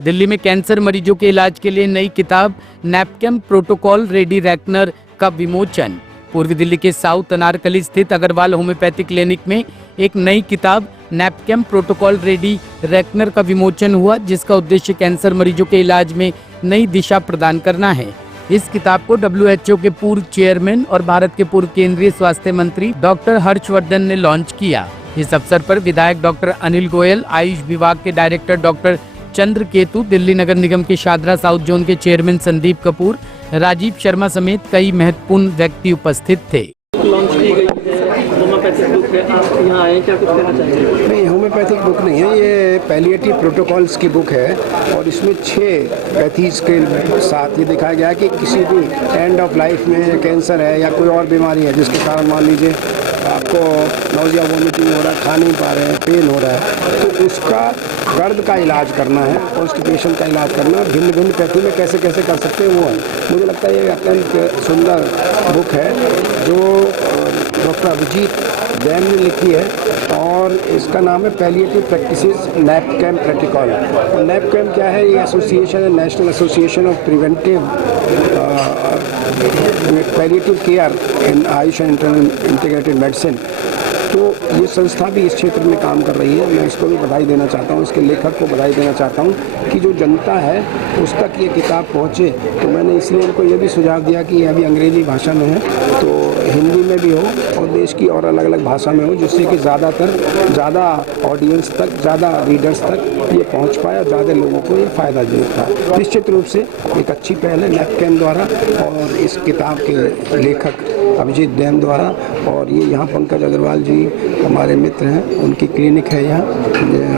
दिल्ली में कैंसर मरीजों के इलाज के लिए नई किताब नैपकेम प्रोटोकॉल रेडी रैकनर का विमोचन। पूर्वी दिल्ली के साउथ अनारकली स्थित अग्रवाल होम्योपैथिक क्लिनिक में एक नई किताब नैपकेम प्रोटोकॉल रेडी रैकनर का विमोचन हुआ, जिसका उद्देश्य कैंसर मरीजों के इलाज में नई दिशा प्रदान करना है। इस किताब को WHO के पूर्व चेयरमैन और भारत के पूर्व केंद्रीय स्वास्थ्य मंत्री डॉक्टर हर्षवर्धन ने लॉन्च किया। इस अवसर पर विधायक डॉक्टर अनिल गोयल, आयुष विभाग के डायरेक्टर डॉक्टर चंद्रकेतु, दिल्ली नगर निगम के शादरा साउथ जोन के चेयरमैन संदीप कपूर, राजीव शर्मा समेत कई महत्वपूर्ण व्यक्ति उपस्थित थे। नहीं, होम्योपैथिक बुक नहीं है, ये पैलिएटिव प्रोटोकॉल्स की बुक है और इसमें 6 पैथीज के साथ ये दिखाया गया है कि किसी भी एंड ऑफ लाइफ में कैंसर है या कोई और बीमारी है जिसके कारण मान लीजिए आपको नौजिया वोमिटिंग हो रहा है, खा नहीं पा रहे हैं, पेन हो रहा है, तो उसका दर्द का इलाज करना है, कॉन्स्टिपेशन का इलाज करना है, भिन्न भिन्न पैथी में कैसे कैसे कर सकते हैं वो है। मुझे लगता है ये अत्यंत सुंदर बुक है जो डॉक्टर अभिजीत जैन ने लिखी है और इसका नाम है पैलिएटिव प्रैक्टिसेस नैपकेम प्रोटोकॉल। और नैपकेम क्या है? ये एसोसिएशन है, national association of preventive palliative care in Ayush and integrated medicine. तो ये संस्था भी इस क्षेत्र में काम कर रही है। मैं इसको भी बधाई देना चाहता हूँ, इसके लेखक को बधाई देना चाहता हूँ कि जो जनता है उस तक ये किताब पहुँचे। तो मैंने इसलिए उनको ये भी सुझाव दिया कि ये अभी अंग्रेजी भाषा में है, तो हिंदी में भी हो और देश की और अलग अलग भाषा में हो, जिससे कि ज़्यादा ऑडियंस तक, ज़्यादा रीडर्स तक ये पहुँच पाए और ज़्यादा लोगों को ये फ़ायदा देता है। निश्चित रूप से एक अच्छी पहल है नैपकेम द्वारा और इस किताब के लेखक अभिजीत जैन द्वारा। और ये यहाँ पंकज अग्रवाल जी हमारे मित्र हैं, उनकी क्लिनिक है यहाँ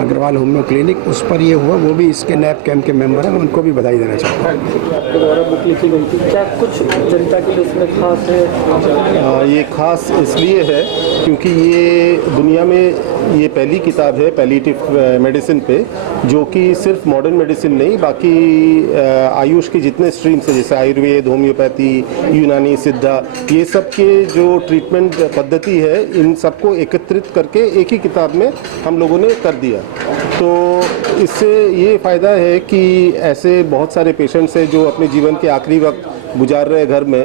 अग्रवाल होम्यो क्लिनिक, उस पर ये हुआ, वो भी इसके नैपकेम के मेंबर हैं, उनको भी बधाई देना चाहता हूँ। आपके द्वारा बुक लिखी गई थी, क्या कुछ जनता के लिए इसमें खास है? ये खास इसलिए है क्योंकि ये दुनिया में ये पहली किताब है पैलिएटिव मेडिसिन पे, जो कि सिर्फ मॉडर्न मेडिसिन नहीं, बाकी आयुष के जितने स्ट्रीम्स हैं जैसे आयुर्वेद, होम्योपैथी, यूनानी, सिद्धा, ये सब के जो ट्रीटमेंट पद्धति है, इन सबको एकत्रित करके एक ही किताब में हम लोगों ने कर दिया। तो इससे ये फ़ायदा है कि ऐसे बहुत सारे पेशेंट्स हैं जो अपने जीवन के आखिरी वक्त गुजार रहे हैं घर में,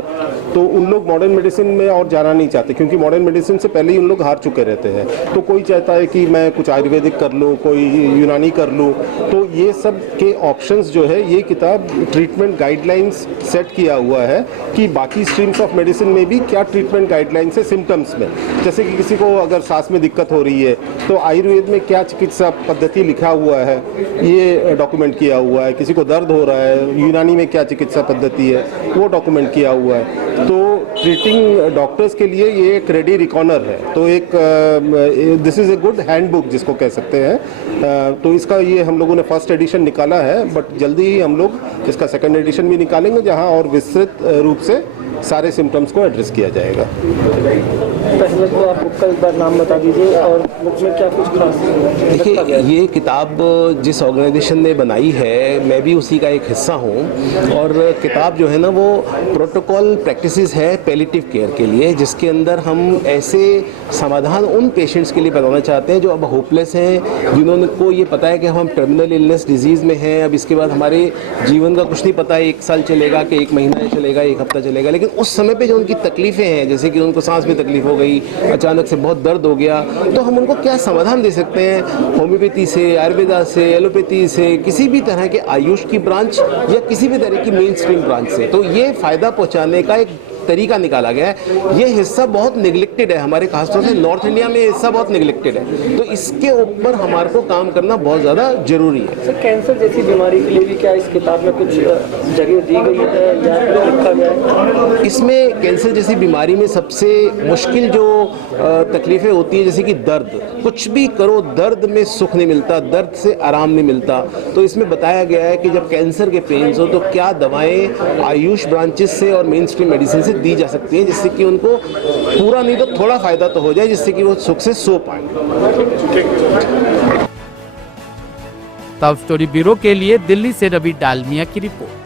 तो उन लोग मॉडर्न मेडिसिन में और जाना नहीं चाहते क्योंकि मॉडर्न मेडिसिन से पहले ही उन लोग हार चुके रहते हैं। तो कोई चाहता है कि मैं कुछ आयुर्वेदिक कर लूँ, कोई यूनानी कर लूँ, तो ये सब के ऑप्शंस जो है ये किताब ट्रीटमेंट गाइडलाइंस सेट किया हुआ है कि बाकी स्ट्रीम्स ऑफ मेडिसिन में भी क्या ट्रीटमेंट गाइडलाइंस है सिम्टम्स में। जैसे कि किसी को अगर सांस में दिक्कत हो रही है तो आयुर्वेद में क्या चिकित्सा पद्धति लिखा हुआ है ये डॉक्यूमेंट किया हुआ है, किसी को दर्द हो रहा है यूनानी में क्या चिकित्सा पद्धति है वो डॉक्यूमेंट किया हुआ है। तो ट्रीटिंग डॉक्टर्स के लिए ये एक रेडी रिकॉर्नर है, तो एक this is a good handbook जिसको कह सकते हैं। तो इसका ये हम लोगों ने फर्स्ट एडिशन निकाला है, बट जल्दी ही हम लोग इसका सेकंड एडिशन भी निकालेंगे जहां और विस्तृत रूप से सारे सिम्टम्स को एड्रेस किया जाएगा। पहले तो आप बुक का एक बार नाम बता दीजिए और बुक में क्या कुछ खास है? देखिए, ये किताब जिस ऑर्गेनाइजेशन ने बनाई है, मैं भी उसी का एक हिस्सा हूँ और किताब जो है ना वो प्रोटोकॉल प्रैक्टिसेस है पैलिएटिव केयर के लिए, जिसके अंदर हम ऐसे समाधान उन पेशेंट्स के लिए बताना चाहते हैं जो अब होपलेस हैं, जिन्होंने को ये पता है कि हम टर्मिनल इलनेस डिजीज़ में हैं, अब इसके बाद हमारे जीवन का कुछ नहीं पता है, 1 साल चलेगा कि 1 महीना चलेगा, 1 हफ्ता चलेगा, लेकिन उस समय पे जो उनकी तकलीफ़ें हैं, जैसे कि उनको सांस में तकलीफ हो गई, अचानक से बहुत दर्द हो गया, तो हम उनको क्या समाधान दे सकते हैं होम्योपैथी से, आयुर्वेदा से, एलोपैथी से, किसी भी तरह के आयुष की ब्रांच या किसी भी तरह की मेन स्ट्रीम ब्रांच से। तो ये फ़ायदा पहुंचाने का एक तरीका निकाला गया है। ये हिस्सा बहुत निगलेक्टेड है, हमारे खासतौर से नॉर्थ इंडिया में ये हिस्सा बहुत निगलेक्टेड है, तो इसके ऊपर हमारे को काम करना बहुत ज़्यादा जरूरी है। सर, कैंसर जैसी बीमारी के लिए भी क्या इस किताब में कुछ जगह दी गई है या लिखा गया है? इसमें कैंसर जैसी बीमारी में सबसे मुश्किल जो तकलीफ़ें होती हैं, जैसे कि दर्द, कुछ भी करो दर्द में सुख नहीं मिलता, दर्द से आराम नहीं मिलता, तो इसमें बताया गया है कि जब कैंसर के पेन्स हो तो क्या दवाएं आयुष ब्रांचेस से और मेन स्ट्रीम मेडिसिन से दी जा सकती हैं, जिससे कि उनको पूरा नहीं तो थोड़ा फायदा तो हो जाए, जिससे कि वो सुख से सो पाए। टॉप स्टोरी ब्यूरो के लिए दिल्ली से रवि डालमिया की रिपोर्ट।